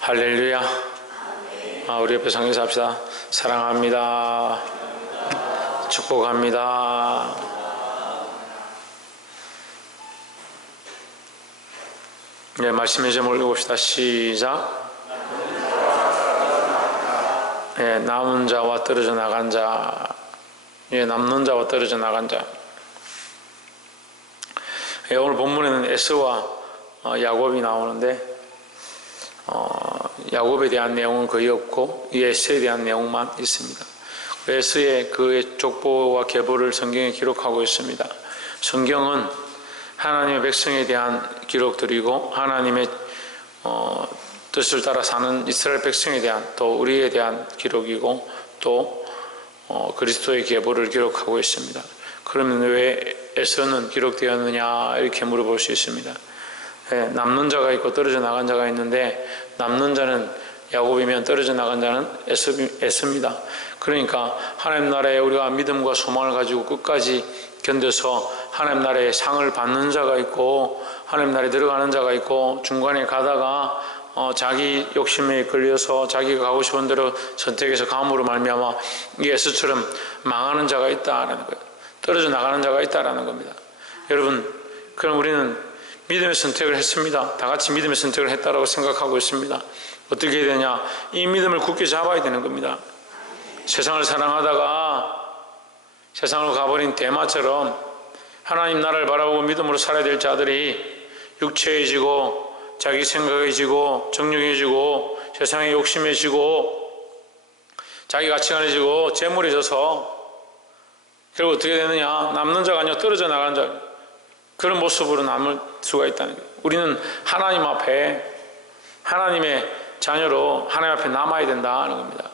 할렐루야. 우리 옆에 상에서 합시다. 사랑합니다. 축복합니다. 네, 말씀의 제목을 읽어봅시다. 시작. 네, 남은 자와 떨어져 나간 자. 예, 남는 자와 떨어져 나간 자. 예, 오늘 본문에는 에서와 야곱이 나오는데 야곱에 대한 내용은 거의 없고 이 에서에 대한 내용만 있습니다. 에서의 그의 족보와 계보를 성경에 기록하고 있습니다. 성경은 하나님의 백성에 대한 기록들이고 하나님의 뜻을 따라 사는 이스라엘 백성에 대한 또 우리에 대한 기록이고 또 그리스도의 계보를 기록하고 있습니다. 그러면 왜 에서는 기록되었느냐 이렇게 물어볼 수 있습니다. 남는 자가 있고 떨어져 나간 자가 있는데 남는 자는 야곱이면 떨어져 나간 자는 에서입니다. 그러니까 하나님 나라에 우리가 믿음과 소망을 가지고 끝까지 견뎌서 하나님 나라의 상을 받는 자가 있고 하나님 나라에 들어가는 자가 있고 중간에 가다가 자기 욕심에 걸려서 자기가 가고 싶은 대로 선택해서 감으로 말미암아 이 에서처럼 망하는 자가 있다라는 거예요. 떨어져 나가는 자가 있다라는 겁니다. 여러분, 그럼 우리는 믿음의 선택을 했습니다. 다 같이 믿음의 선택을 했다라고 생각하고 있습니다. 어떻게 해야 되냐? 이 믿음을 굳게 잡아야 되는 겁니다. 세상을 사랑하다가 세상으로 가버린 대마처럼 하나님 나라를 바라보고 믿음으로 살아야 될 자들이 육체해지고 자기 생각해지고 정욕해지고 세상에 욕심해지고 자기 가치관해지고 재물해져서 결국 어떻게 되느냐? 남는 자가 아니라 떨어져 나가는 자, 그런 모습으로 남을 수가 있다는 거예요. 우리는 하나님 앞에 하나님의 자녀로 하나님 앞에 남아야 된다는 겁니다.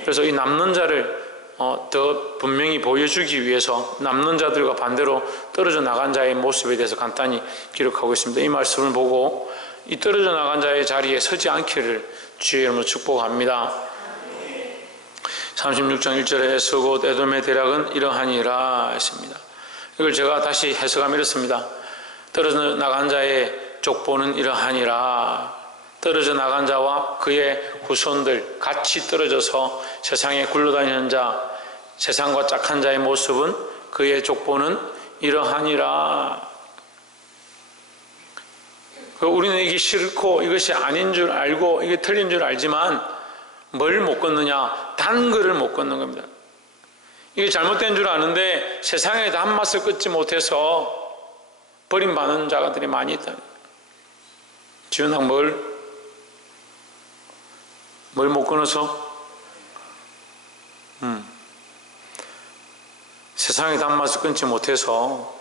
그래서 이 남는 자를 더 분명히 보여주기 위해서 남는 자들과 반대로 떨어져 나간 자의 모습에 대해서 간단히 기록하고 있습니다. 이 말씀을 보고 이 떨어져 나간 자의 자리에 서지 않기를 주의 이름으로 축복합니다. 36장 1절에 에서 곧 에돔의 대략은 이러하니라 했습니다. 이걸 제가 다시 해석하면 이렇습니다. 떨어져 나간 자의 족보는 이러하니라. 떨어져 나간 자와 그의 후손들 같이 떨어져서 세상에 굴러다니는 자, 세상과 짝한 자의 모습은 그의 족보는 이러하니라. 우리는 이게 싫고 이것이 아닌 줄 알고 이게 틀린 줄 알지만 뭘 못 걷느냐? 단거를 못 걷는 겁니다. 이게 잘못된 줄 아는데 세상에 단맛을 끊지 못해서 버림받는 자들이 많이 있다. 지은아, 뭘 못 끊어서? 세상의 단맛을 끊지 못해서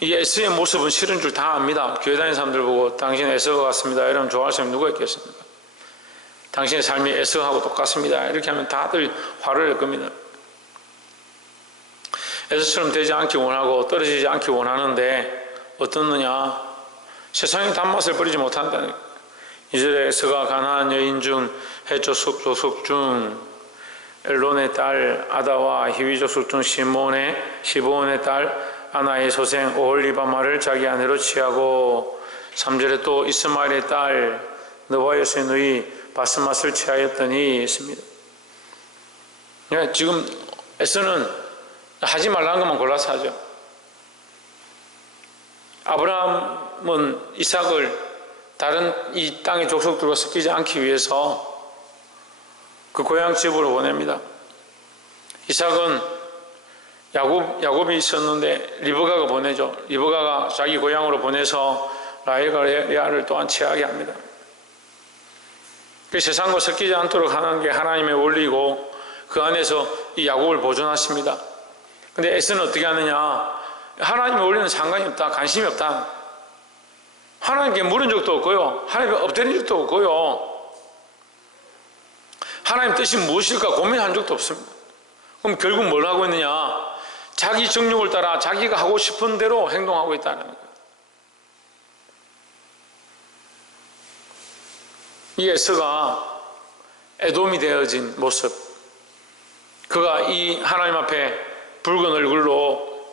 이 에서의 모습은 싫은 줄 다 압니다. 교회 다니는 사람들 보고 당신 에서가 같습니다 이러면 좋아할 사람이 누가 있겠습니까? 당신의 삶이 에서하고 똑같습니다 이렇게 하면 다들 화를 낼 겁니다. 에서처럼 되지 않기 원하고 떨어지지 않기 원하는데 어떻느냐? 세상의 단맛을 버리지 못한다는 거예요. 2절에 에서가 가나안 여인 중 헷 조속 중 엘론의 딸 아다와 히위 조속 중 시브온의 딸 아나의 소생 오홀리바마를 자기 아내로 취하고 3절에 또 이스마엘의 딸 느바요스의 누이 바스맛을 취하였더니 있습니다. 지금 에서는 하지 말라는 것만 골라서 하죠. 아브라함은 이삭을 다른 이 땅의 족속들과 섞이지 않기 위해서 그 고향 집으로 보냅니다. 이삭은 야곱이 있었는데 리브가가 보내죠. 리브가가 자기 고향으로 보내서 라헬과 레아를 또한 취하게 합니다. 그 세상과 섞이지 않도록 하는 게 하나님의 원리고 그 안에서 이 야곱을 보존하십니다. 근데 에서는 어떻게 하느냐? 하나님의 원리는 상관이 없다. 관심이 없다. 하나님께 물은 적도 없고요. 하나님께 엎드린 적도 없고요. 하나님 뜻이 무엇일까 고민한 적도 없습니다. 그럼 결국 뭘 하고 있느냐? 자기 정욕을 따라 자기가 하고 싶은 대로 행동하고 있다는 거예요. 이 에서가 에돔이 되어진 모습, 그가 이 하나님 앞에 붉은 얼굴로,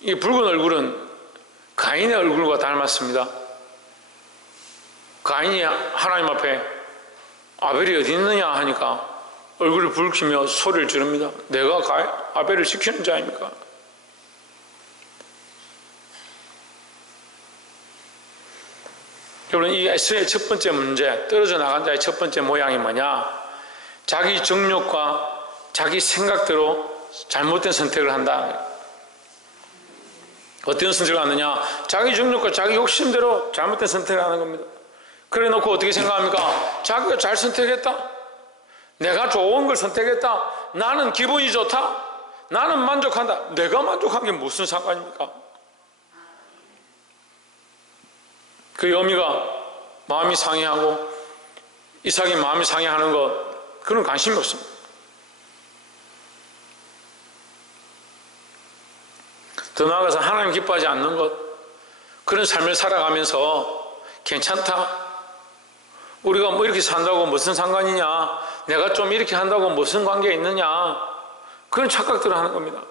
이 붉은 얼굴은 가인의 얼굴과 닮았습니다. 가인이 하나님 앞에 아벨이 어디 있느냐 하니까 얼굴을 붉히며 소리를 지릅니다. 내가 아벨을 지키는 자입니까? 여러분, 이 에스의 첫 번째 문제, 떨어져 나간 자의 첫 번째 모양이 뭐냐? 자기 정욕과 자기 생각대로 잘못된 선택을 한다. 어떤 선택을 하느냐? 자기 정욕과 자기 욕심대로 잘못된 선택을 하는 겁니다. 그래 놓고 어떻게 생각합니까? 자기가 잘 선택했다. 내가 좋은 걸 선택했다. 나는 기분이 좋다. 나는 만족한다. 내가 만족한 게 무슨 상관입니까? 그 어미가 마음이 상해하고 이삭이 마음이 상해하는 것, 그런 관심이 없습니다. 더 나아가서 하나님 기뻐하지 않는 것, 그런 삶을 살아가면서 괜찮다. 우리가 뭐 이렇게 산다고 무슨 상관이냐, 내가 좀 이렇게 한다고 무슨 관계 있느냐, 그런 착각들을 하는 겁니다.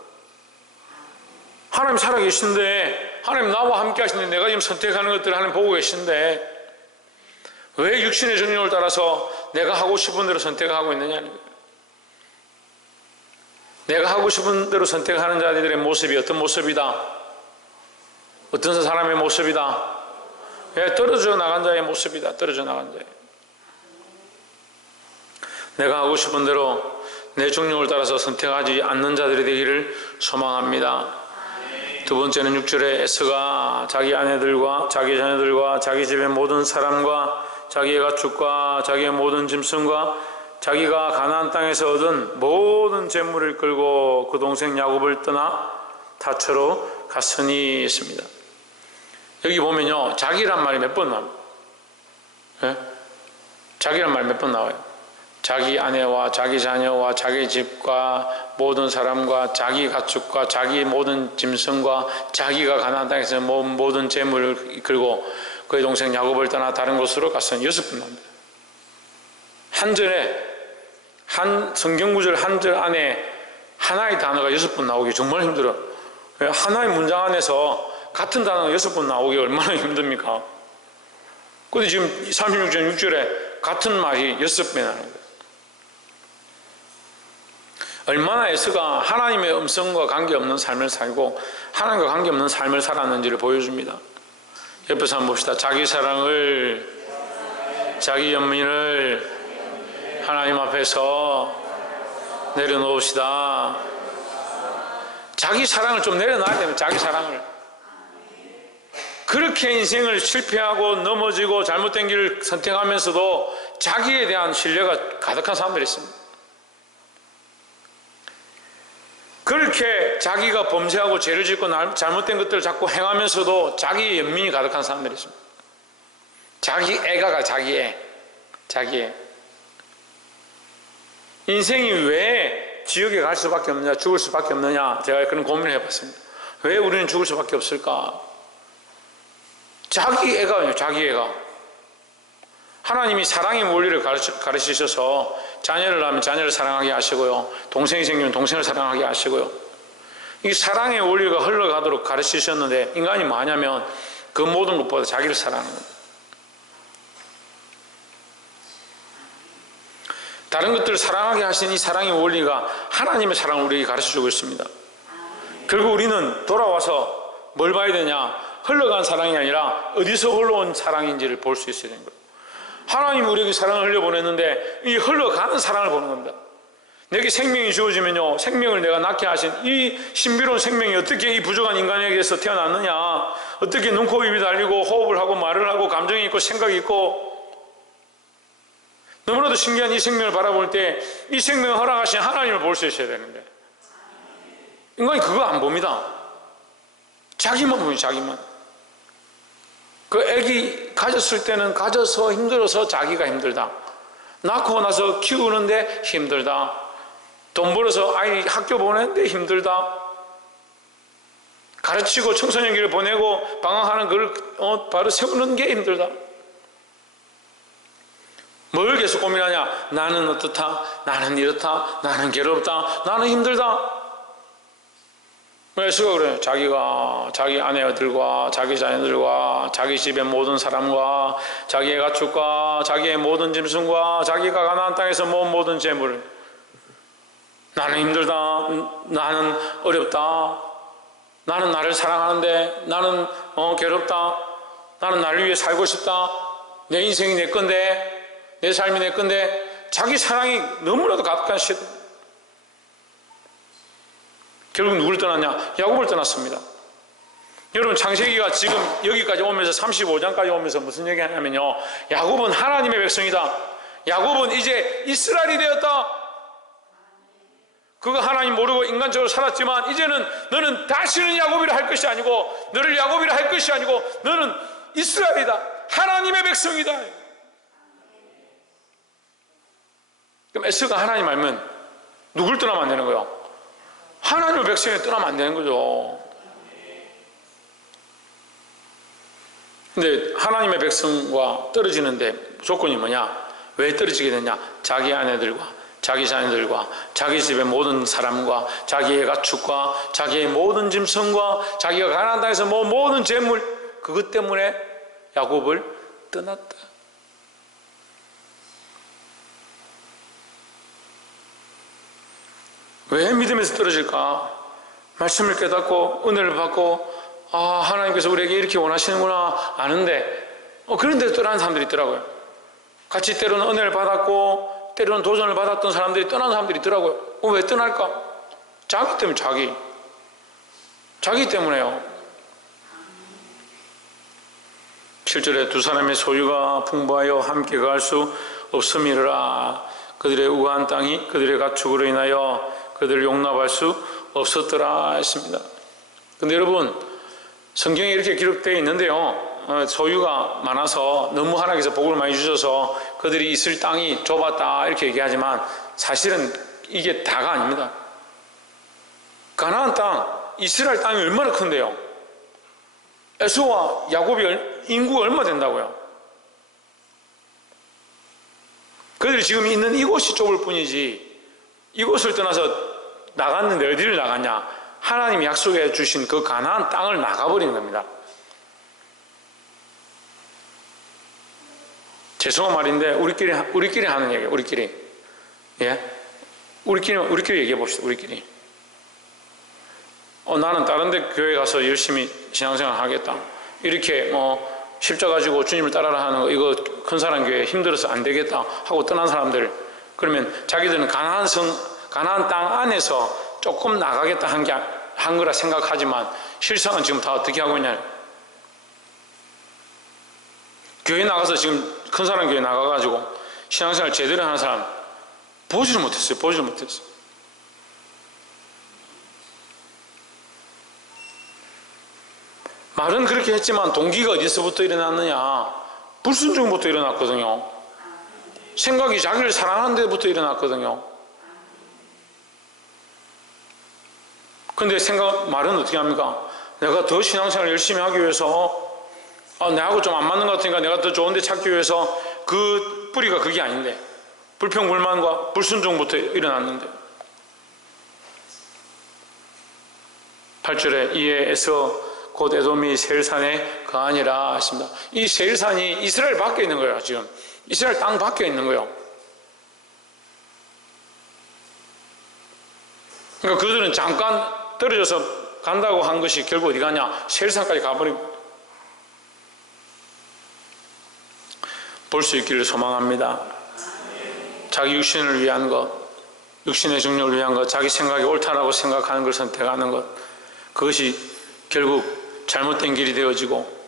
하나님 살아계신데, 하나님 나와 함께 하시는데, 내가 지금 선택하는 것들을 하나님 보고 계신데 왜 육신의 정욕을 따라서 내가 하고 싶은 대로 선택하고 있느냐는 거예요. 내가 하고 싶은 대로 선택하는 자들의 모습이 어떤 모습이다? 어떤 사람의 모습이다? 떨어져 나간 자의 모습이다. 떨어져 나간 자의. 내가 하고 싶은 대로 내 정욕을 따라서 선택하지 않는 자들이 되기를 소망합니다. 두 번째는 6절에 에스가 자기 아내들과 자기 자녀들과 자기 집의 모든 사람과 자기의 가축과 자기의 모든 짐승과 자기가 가나안 땅에서 얻은 모든 재물을 끌고 그 동생 야곱을 떠나 타처로 갔으니 있습니다. 여기 보면요, 자기란 말이 몇 번 나옵니다. 네? 자기란 말이 몇 번 나와요. 자기 아내와 자기 자녀와 자기 집과 모든 사람과 자기 가축과 자기 모든 짐승과 자기가 가나안 땅에서 모든 재물을 이끌고 그의 동생 야곱을 떠나 다른 곳으로 갔으니 6번 나옵니다. 한 절에, 한 성경구절 한 절 안에 하나의 단어가 6번 나오기 정말 힘들어요. 하나의 문장 안에서 같은 단어가 6번 나오기 얼마나 힘듭니까? 근데 지금 36절 6절에 같은 말이 6배 나는 거예요. 얼마나 에스가 하나님의 음성과 관계없는 삶을 살고 하나님과 관계없는 삶을 살았는지를 보여줍니다. 옆에서 한번 봅시다. 자기 사랑을, 자기 연민을 하나님 앞에서 내려놓읍시다. 자기 사랑을 좀 내려놔야 됩니다. 자기 사랑을. 그렇게 인생을 실패하고 넘어지고 잘못된 길을 선택하면서도 자기에 대한 신뢰가 가득한 사람들이 있습니다. 그렇게 자기가 범죄하고 죄를 짓고 잘못된 것들을 자꾸 행하면서도 자기의 연민이 가득한 사람들이 있습니다. 자기 애가가 자기 애. 인생이 왜 지옥에 갈 수밖에 없느냐, 죽을 수밖에 없느냐, 제가 그런 고민을 해봤습니다. 왜 우리는 죽을 수밖에 없을까? 자기 애가요, 자기 애가. 하나님이 사랑의 원리를 가르치셔서 자녀를 낳으면 자녀를 사랑하게 하시고요, 동생이 생기면 동생을 사랑하게 하시고요, 이 사랑의 원리가 흘러가도록 가르치셨는데 인간이 뭐하냐면 그 모든 것보다 자기를 사랑하는 겁니다. 다른 것들을 사랑하게 하신 이 사랑의 원리가 하나님의 사랑을 우리에게 가르쳐주고 있습니다. 결국 우리는 돌아와서 뭘 봐야 되냐, 흘러간 사랑이 아니라 어디서 흘러온 사랑인지를 볼 수 있어야 되는 거예요. 하나님이 우리에게 사랑을 흘려보냈는데 이 흘러가는 사랑을 보는 겁니다. 내게 생명이 주어지면요, 생명을 내가 낳게 하신 이 신비로운 생명이 어떻게 이 부족한 인간에게서 태어났느냐, 어떻게 눈, 코, 입이 달리고 호흡을 하고 말을 하고 감정이 있고 생각이 있고, 너무나도 신기한 이 생명을 바라볼 때 이 생명을 허락하신 하나님을 볼 수 있어야 되는데 인간이 그거 안 봅니다. 자기만 보니 자기만. 그 애기 가졌을 때는 가져서 힘들어서 자기가 힘들다. 낳고 나서 키우는데 힘들다. 돈 벌어서 아이 학교 보내는데 힘들다. 가르치고 청소년기를 보내고 방황하는 그걸 바로 세우는 게 힘들다. 뭘 계속 고민하냐? 나는 어떻다? 나는 이렇다? 나는 괴롭다? 나는 힘들다? 에스가 그래요. 자기가 자기 아내들과 자기 자녀들과 자기 집의 모든 사람과 자기의 가축과 자기의 모든 짐승과 자기가 가나안 땅에서 모은 모든 재물을, 나는 힘들다, 나는 어렵다, 나는 나를 사랑하는데 나는 괴롭다, 나는 나를 위해 살고 싶다, 내 인생이 내 건데, 내 삶이 내 건데, 자기 사랑이 너무나도 가득한 시대. 결국 누구를 떠났냐? 야곱을 떠났습니다. 여러분, 창세기가 지금 여기까지 오면서 35장까지 오면서 무슨 얘기 하냐면요, 야곱은 하나님의 백성이다, 야곱은 이제 이스라엘이 되었다, 그가 하나님 모르고 인간적으로 살았지만 이제는 너는 다시는 야곱이라 할 것이 아니고, 너를 야곱이라 할 것이 아니고 너는 이스라엘이다, 하나님의 백성이다. 그럼 에스가 하나님 알면 누굴 떠나면 안 되는 거예요? 하나님의 백성에 떠나면 안 되는 거죠. 근데 하나님의 백성과 떨어지는데 조건이 뭐냐? 왜 떨어지게 됐냐? 자기 아내들과 자기 자녀들과 자기 집의 모든 사람과 자기의 가축과 자기의 모든 짐승과 자기가 가나안 땅에서 모든 재물, 그것 때문에 야곱을 떠났다. 왜 믿음에서 떨어질까? 말씀을 깨닫고 은혜를 받고, 하나님께서 우리에게 이렇게 원하시는구나 아는데, 그런데 떠나는 사람들이 있더라고요. 같이 때로는 은혜를 받았고 때로는 도전을 받았던 사람들이 떠난 사람들이 있더라고요. 왜 떠날까? 자기 때문에, 자기 때문에요. 7절에 두 사람의 소유가 풍부하여 함께 갈 수 없음이라. 그들의 우한 땅이 그들의 가축으로 인하여 그들을 용납할 수 없었더라 했습니다. 근데 여러분, 성경에 이렇게 기록되어 있는데요, 소유가 많아서 너무 하나님께서 복을 많이 주셔서 그들이 있을 땅이 좁았다 이렇게 얘기하지만 사실은 이게 다가 아닙니다. 가나안 땅, 이스라엘 땅이 얼마나 큰데요? 에서와 야곱이 인구가 얼마 된다고요? 그들이 지금 있는 이곳이 좁을 뿐이지, 이곳을 떠나서 나갔는데 어디를 나갔냐? 하나님이 약속해 주신 그 가나안 땅을 나가버리는 겁니다. 죄송한 말인데 우리끼리 하는 얘기예요. 우리끼리. 예? 우리끼리 얘기해 봅시다. 우리끼리. 나는 다른 데 교회 가서 열심히 신앙생활 하겠다, 이렇게 십자가 지고 주님을 따라라 하는 거, 이거 큰 사람 교회 힘들어서 안 되겠다 하고 떠난 사람들, 그러면 자기들은 가나안 땅 안에서 조금 나가겠다 한 거라 생각하지만 실상은 지금 다 어떻게 하고 있냐? 교회 나가서 지금 큰 사람 교회 나가가지고 신앙생활 제대로 하는 사람 보지를 못했어요. 말은 그렇게 했지만 동기가 어디서부터 일어났느냐? 불순종부터 일어났거든요. 생각이 자기를 사랑하는 데부터 일어났거든요. 근데 말은 어떻게 합니까? 내가 더 신앙생활 열심히 하기 위해서, 내하고 좀 안 맞는 것 같으니까 내가 더 좋은 데 찾기 위해서, 그 뿌리가 그게 아닌데 불평불만과 불순종부터 일어났는데. 8절에 이에 에서 곧 에돔이 세일산에 거하니라 하십니다. 이 세일산이 이스라엘 밖에 있는 거예요. 지금 이스라엘 땅 밖에 있는 거예요. 그러니까 그들은 잠깐 떨어져서 간다고 한 것이 결국 어디 가냐? 세일산까지 가버리고. 볼 수 있기를 소망합니다. 자기 육신을 위한 것, 육신의 정욕을 위한 것, 자기 생각이 옳다라고 생각하는 걸 선택하는 것, 그것이 결국 잘못된 길이 되어지고,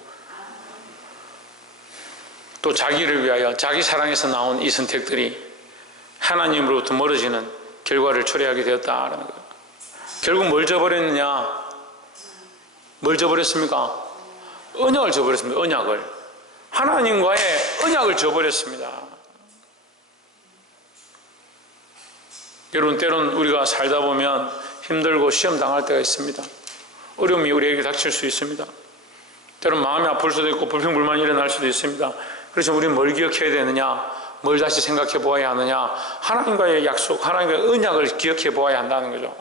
또 자기를 위하여 자기 사랑에서 나온 이 선택들이 하나님으로부터 멀어지는 결과를 초래하게 되었다라는 거예요. 결국 뭘 저버렸느냐? 뭘 저버렸습니까? 언약을 저버렸습니다. 언약을. 하나님과의 언약을 저버렸습니다. 여러분, 때론 우리가 살다 보면 힘들고 시험 당할 때가 있습니다. 어려움이 우리에게 닥칠 수 있습니다. 때론 마음이 아플 수도 있고 불평불만이 일어날 수도 있습니다. 그래서 우리는 뭘 기억해야 되느냐? 뭘 다시 생각해 보아야 하느냐? 하나님과의 약속, 하나님과의 언약을 기억해 보아야 한다는 거죠.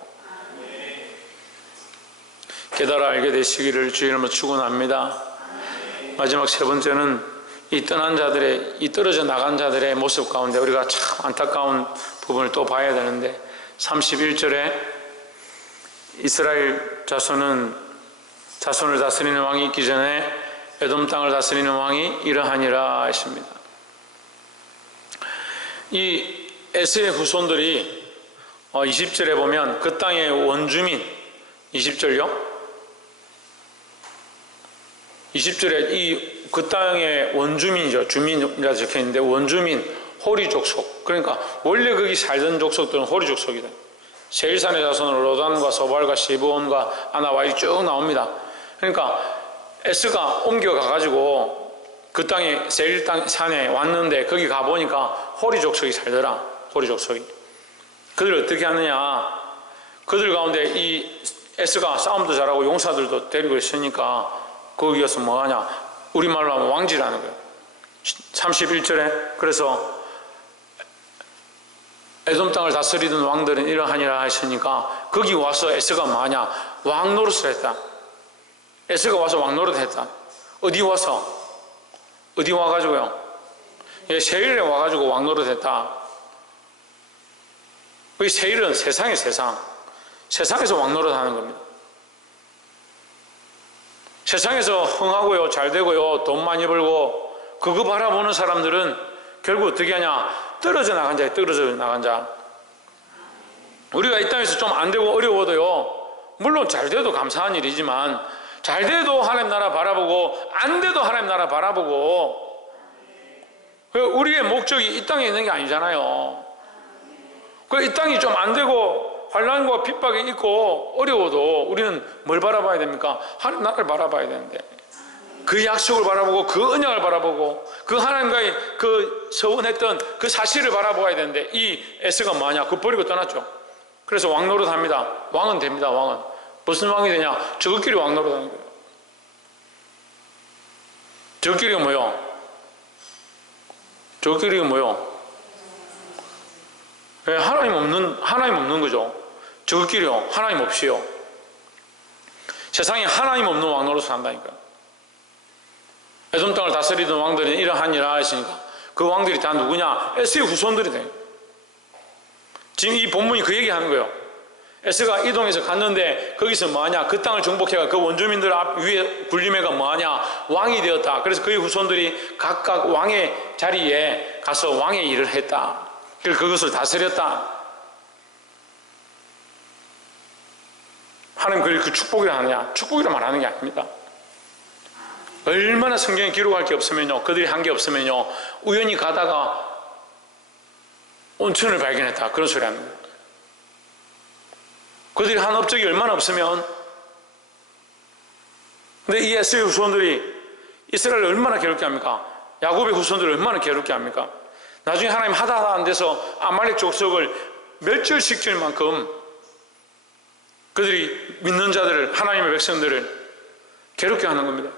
깨달아 알게 되시기를 주의 이름으로 축원합니다. 마지막 세 번째는 이 떠난 자들의, 이 떨어져 나간 자들의 모습 가운데 우리가 참 안타까운 부분을 또 봐야 되는데, 31절에 이스라엘 자손을 다스리는 왕이 있기 전에 에돔 땅을 다스리는 왕이 이러하니라 했습니다. 이 에스의 후손들이 20절에 보면 그 땅의 원주민, 20절요? 20절에 그 땅의 원주민이죠. 주민이라 적혀 있는데 원주민, 호리 족속. 그러니까 원래 거기 살던 족속들은 호리 족속이다. 세일산의 자손은 로단과 소발과 시브온과 아나와이 쭉 나옵니다. 그러니까 에스가 옮겨가가지고 그 땅에 세일 땅 산에 왔는데 거기 가보니까 호리 족속이 살더라. 호리 족속이. 그들 어떻게 하느냐. 그들 가운데 이 에스가 싸움도 잘하고 용사들도 데리고 있으니까 거기에서 뭐하냐. 우리말로 하면 왕질하는 거예요. 31절에 그래서 에돔 땅을 다스리던 왕들은 이러하니라 하시니까 거기 와서 에스가 뭐하냐. 왕 노릇을 했다. 에스가 와서 왕 노릇을 했다. 어디 와서? 어디 와가지고요? 세일에 와가지고 왕 노릇을 했다. 이 세일은 세상의 세상. 세상에서 왕 노릇을 하는 겁니다. 세상에서 흥하고요, 잘 되고요, 돈 많이 벌고 그거 바라보는 사람들은 결국 어떻게 하냐. 떨어져 나간 자에 떨어져 나간 자. 우리가 이 땅에서 좀 안 되고 어려워도요, 물론 잘 돼도 감사한 일이지만 잘 돼도 하나님 나라 바라보고 안 돼도 하나님 나라 바라보고, 우리의 목적이 이 땅에 있는 게 아니잖아요. 이 땅이 좀 안 되고 환난과 핍박이 있고 어려워도 우리는 뭘 바라봐야 됩니까? 하나님 나라를 바라봐야 되는데, 그 약속을 바라보고 그 언약을 바라보고 그 하나님과의 그 서원했던 그 사실을 바라보아야 되는데, 이 에스가 뭐하냐? 그거 버리고 떠났죠. 그래서 왕 노릇합니다. 왕은 됩니다. 왕은 무슨 왕이 되냐? 저것끼리 왕 노릇하는 거예요. 저것끼리가 뭐요? 저것끼리가 뭐요? 하나님 없는 거죠. 저것끼리요. 하나님 없이요. 세상에 하나님 없는 왕 노릇을 한다니까요. 에돔 땅을 다스리던 왕들은 이러하니라 하시니까 그 왕들이 다 누구냐? 에스의 후손들이 돼요. 지금 이 본문이 그 얘기하는 거예요. 에스가 이동해서 갔는데 거기서 뭐하냐? 그 땅을 정복해가 그 원주민들 앞 위에 굴림해가 뭐하냐? 왕이 되었다. 그래서 그의 후손들이 각각 왕의 자리에 가서 왕의 일을 했다. 그래서 그것을 다스렸다. 하나님 그걸 그 축복이라 하느냐? 축복이라 말하는 게 아닙니다. 얼마나 성경에 기록할 게 없으면요, 그들이 한 게 없으면요, 우연히 가다가 온천을 발견했다. 그런 소리 하는 거예요. 그들이 한 업적이 얼마나 없으면. 근데 이 에스의 후손들이 이스라엘을 얼마나 괴롭게 합니까? 야곱의 후손들을 얼마나 괴롭게 합니까? 나중에 하나님 하다 안 돼서 아말렉 족속을 멸절시킬 만큼 그들이 믿는 자들을, 하나님의 백성들을 괴롭게 하는 겁니다.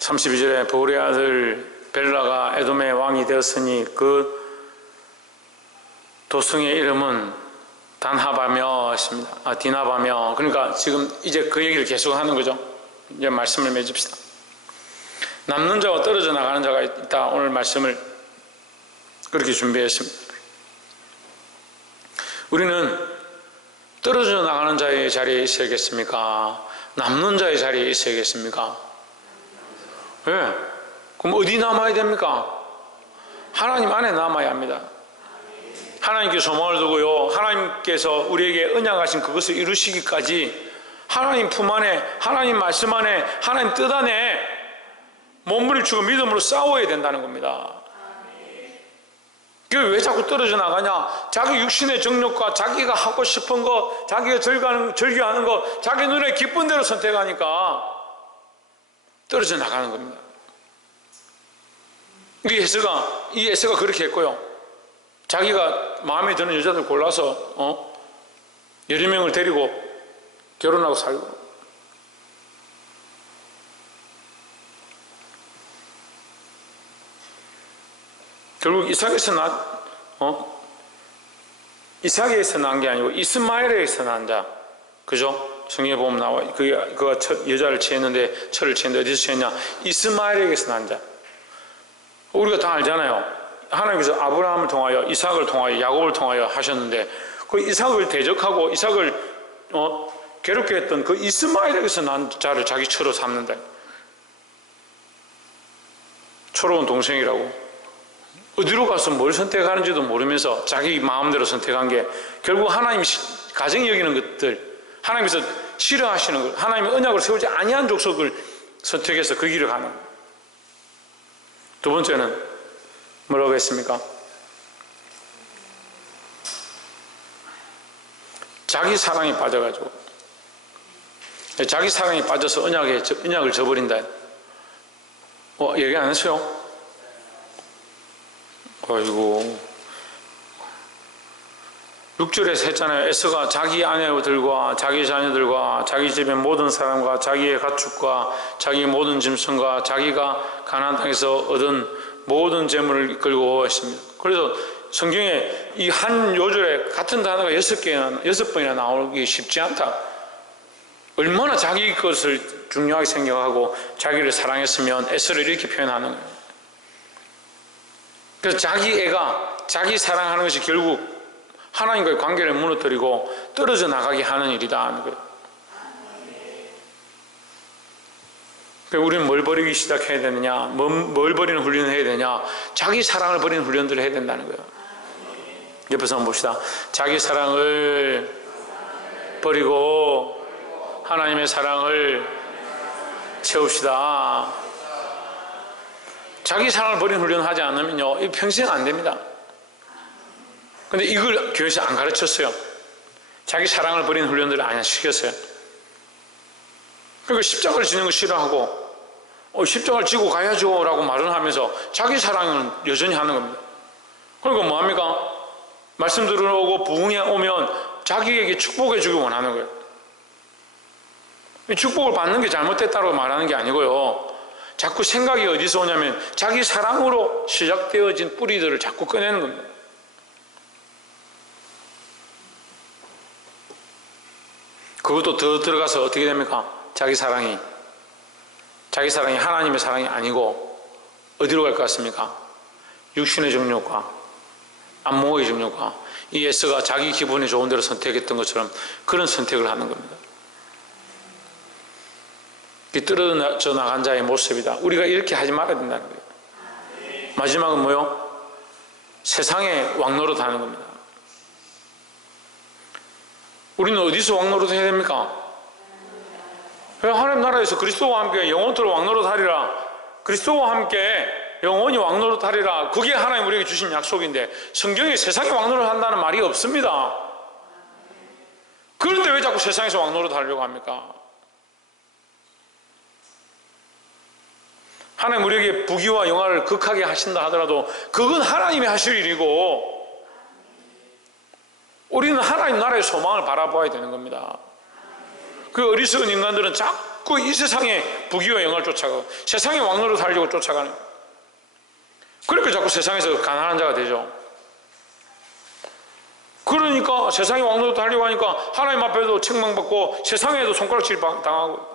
(32절에) 보울의 아들 벨라가 에돔의 왕이 되었으니 그 도성의 이름은 단하바며 하십니다. 디나바며. 그러니까 지금 이제 그 얘기를 계속 하는 거죠. 이제 말씀을 맺읍시다. 남는 자와 떨어져 나가는 자가 있다. 오늘 말씀을 그렇게 준비했습니다. 우리는 떨어져 나가는 자의 자리에 있어야겠습니까? 남는 자의 자리에 있어야겠습니까? 왜? 그럼 어디 남아야 됩니까? 하나님 안에 남아야 합니다. 하나님께 소망을 두고요, 하나님께서 우리에게 언약하신 그것을 이루시기까지 하나님 품 안에, 하나님 말씀 안에, 하나님 뜻 안에 몸부림치고 믿음으로 싸워야 된다는 겁니다. 왜 자꾸 떨어져 나가냐? 자기 육신의 정욕과 자기가 하고 싶은 거, 자기가 즐겨하는 거, 자기 눈에 기쁜 대로 선택하니까 떨어져 나가는 겁니다. 이 에스가 그렇게 했고요. 자기가 마음에 드는 여자들 골라서 여러 명을 데리고 결혼하고 살고. 결국 이삭에서 이삭에게서 난 게 아니고 이스마엘에게서 난 자. 그죠? 성경에 보면 나와. 그가 여자를 취했는데, 철을 취했는데 어디서 취했냐? 이스마엘에게서 난 자. 우리가 다 알잖아요. 하나님께서 아브라함을 통하여, 이삭을 통하여, 야곱을 통하여 하셨는데, 그 이삭을 대적하고 이삭을 괴롭게 했던 그 이스마엘에게서 난 자를 자기 처로 삼는다. 초로운 동생이라고. 어디로 가서 뭘 선택하는지도 모르면서 자기 마음대로 선택한 게 결국 하나님이 가정이 여기는 것들, 하나님께서 싫어하시는 것, 하나님의 언약을 세우지 아니한 족속을 선택해서 그 길을 가는 거예요. 두 번째는 뭐라고 했습니까? 자기 사랑에 빠져가지고, 자기 사랑에 빠져서 언약을 저버린다. 얘기 안 했어요? 아이고, 6절에서 했잖아요. 에서가 자기 아내들과 자기 자녀들과 자기 집의 모든 사람과 자기의 가축과 자기의 모든 짐승과 자기가 가나안 땅에서 얻은 모든 재물을 이끌고 했습니다. 그래서 성경에 이 한 요절에 같은 단어가 6번이나 나오기 쉽지 않다. 얼마나 자기 것을 중요하게 생각하고 자기를 사랑했으면 에서를 이렇게 표현하는 거예요. 그래서 자기 애가 자기 사랑하는 것이 결국 하나님과의 관계를 무너뜨리고 떨어져 나가게 하는 일이다 하는 거예요. 그래서 우리는 뭘 버리기 시작해야 되느냐, 뭘 버리는 훈련을 해야 되냐, 자기 사랑을 버리는 훈련들을 해야 된다는 거예요. 옆에서 한번 봅시다. 자기 사랑을 버리고 하나님의 사랑을 채웁시다. 자기 사랑을 버리는 훈련을 하지 않으면요, 이 평생 안 됩니다. 근데 이걸 교회에서 안 가르쳤어요. 자기 사랑을 버리는 훈련들을 안 시켰어요. 그러니까 십자가를 지는 거 싫어하고, 십자가를 지고 가야죠 라고 말을 하면서 자기 사랑은 여전히 하는 겁니다. 그러니까 뭐합니까? 말씀 들으러오고 부흥에 오면 자기에게 축복해 주길 원하는 거예요. 축복을 받는 게 잘못됐다고 말하는 게 아니고요, 자꾸 생각이 어디서 오냐면 자기 사랑으로 시작되어진 뿌리들을 자꾸 꺼내는 겁니다. 그것도 더 들어가서 어떻게 됩니까? 자기 사랑이 하나님의 사랑이 아니고 어디로 갈 것 같습니까? 육신의 정욕과 안목의 정욕과, 이 에서가 자기 기분이 좋은 대로 선택했던 것처럼 그런 선택을 하는 겁니다. 떨어져 나간 자의 모습이다. 우리가 이렇게 하지 말아야 된다는 거예요. 마지막은 뭐요? 세상에 왕노릇 하는 겁니다. 우리는 어디서 왕노릇 해야 됩니까? 하나님 나라에서 그리스도와 함께 영원토록 왕노릇 하리라. 그리스도와 함께 영원히 왕노릇 하리라. 그게 하나님 우리에게 주신 약속인데, 성경에 세상에 왕노릇 한다는 말이 없습니다. 그런데 왜 자꾸 세상에서 왕노릇 하려고 합니까? 하나님 우리에게 부귀와 영화를 극하게 하신다 하더라도 그건 하나님이 하실 일이고, 우리는 하나님 나라의 소망을 바라봐야 되는 겁니다. 그 어리석은 인간들은 자꾸 이 세상의 부귀와 영화를 쫓아가고 세상의 왕노릇 하려고 쫓아가는 거예요. 그러니까 자꾸 세상에서 가난한 자가 되죠. 그러니까 세상의 왕노릇 하려고 하니까 하나님 앞에도 책망받고 세상에도 손가락질 당하고.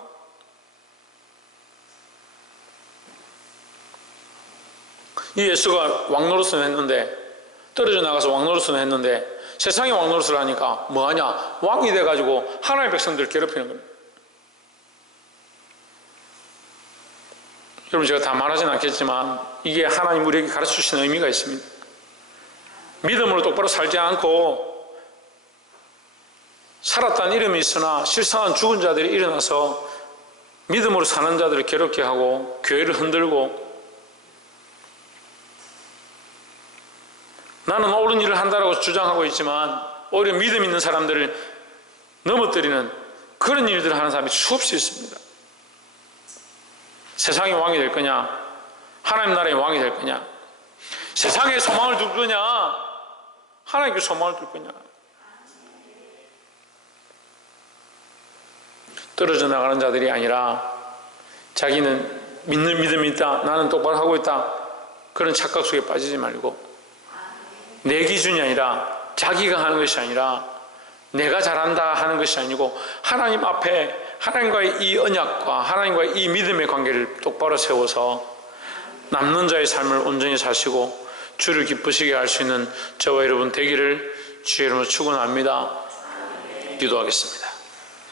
이 예수가 왕노릇을 했는데, 떨어져 나가서 왕노릇을 했는데 세상의 왕노릇을 하니까 뭐하냐? 왕이 돼가지고 하나님의 백성들을 괴롭히는 겁니다. 여러분, 제가 다 말하지는 않겠지만 이게 하나님 우리에게 가르쳐주시는 의미가 있습니다. 믿음으로 똑바로 살지 않고 살았다는 이름이 있으나 실상은 죽은 자들이 일어나서 믿음으로 사는 자들을 괴롭게 하고 교회를 흔들고, 나는 옳은 일을 한다라고 주장하고 있지만 오히려 믿음 있는 사람들을 넘어뜨리는 그런 일들을 하는 사람이 수없이 있습니다. 세상의 왕이 될 거냐? 하나님 나라의 왕이 될 거냐? 세상에 소망을 둘 거냐? 하나님께 소망을 둘 거냐? 떨어져 나가는 자들이 아니라 자기는 믿는 믿음이 있다, 나는 똑바로 하고 있다, 그런 착각 속에 빠지지 말고 내 기준이 아니라 자기가 하는 것이 아니라 내가 잘한다 하는 것이 아니고 하나님 앞에 하나님과의 이 언약과 하나님과의 이 믿음의 관계를 똑바로 세워서 남는 자의 삶을 온전히 사시고 주를 기쁘시게 할 수 있는 저와 여러분 되기를 주의 이름으로 축원합니다. 기도하겠습니다.